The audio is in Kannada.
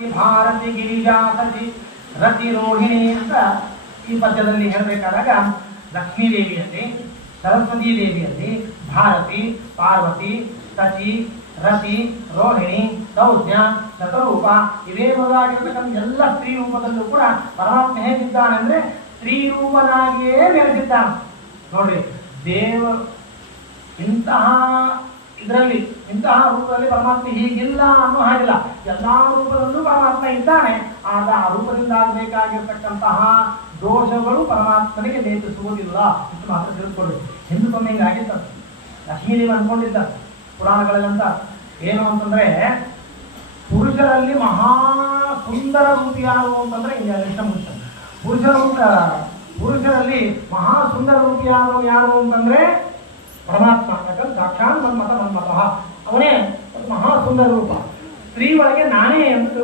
ಪಾರ್ವತಿ ಭಾರತಿ ಗಿರಿಜಾ ಸತಿ ರತಿ ರೋಹಿಣಿ ಅಂತ ಈ ಪದ್ಯದಲ್ಲಿ ಹೇಳಬೇಕಾದಾಗ ಲಕ್ಷ್ಮೀ ದೇವಿಯಲ್ಲಿ, ಸರಸ್ವತೀ ದೇವಿಯಲ್ಲಿ ಭಾರತಿ, ಪಾರ್ವತಿ, ಸತಿ, ರತಿ, ರೋಹಿಣಿ, ಸೌಜ್ಞ, ಶತರೂಪ ಇವೇ ಮೊದಲಾಗಿರ್ತಕ್ಕಂಥ ಎಲ್ಲ ಸ್ತ್ರೀ ರೂಪದಲ್ಲೂ ಕೂಡ ಪರಮಾತ್ಮ ಹೇಗಿದ್ದಾನೆ ಅಂದ್ರೆ ಸ್ತ್ರೀ ರೂಪನಾಗಿಯೇ ನೆಲೆಸಿದ್ದಾನೆ. ನೋಡ್ರಿ, ದೇವ ಇಂತಹ ಇದರಲ್ಲಿ ಇಂತಹ ರೂಪದಲ್ಲಿ ಪರಮಾತ್ಮ ಹೀಗಿಲ್ಲ ಅನ್ನೋ ಹಾಗಿಲ್ಲ. ಎಲ್ಲಾ ರೂಪದಲ್ಲೂ ಪರಮಾತ್ಮ ಇದ್ದಾನೆ. ಆಗ ಆ ರೂಪದಿಂದ ಆಗಬೇಕಾಗಿರ್ತಕ್ಕಂತಹ ದೋಷಗಳು ಪರಮಾತ್ಮನಿಗೆ ಲೇಪಿಸುವುದಿಲ್ಲ. ಇಷ್ಟು ಮಾತ್ರ ತಿಳಿದುಕೊಳ್ಳಿ. ಹಿಂದಕ್ಕೊಮ್ಮೆ ಹಿಂಗಾಗಿದ್ದ ಲಕ್ಷ್ಮೀದೇವಿ ಅನ್ಕೊಂಡಿದ್ದ ಪುರಾಣಗಳಲ್ಲಂತ ಏನು ಅಂತಂದ್ರೆ, ಪುರುಷರಲ್ಲಿ ಮಹಾ ಸುಂದರ ರೂಪಿ ಯಾರು ಅಂತಂದ್ರೆ ಪುರುಷರಲ್ಲಿ ಮಹಾ ಸುಂದರ ರೂಪಿ ಯಾರು ಅಂತಂದ್ರೆ ಪರಮಾತ್ಮ. ಯಾಕಂದ್ರೆ ಸಾಕ್ಷಾತ್ ಮನ್ಮಥ ಅವನೇ ಮಹಾ ಸುಂದರ ರೂಪ. ಸ್ತ್ರೀ ಒಳಗೆ ನಾನೇ ಎಂದು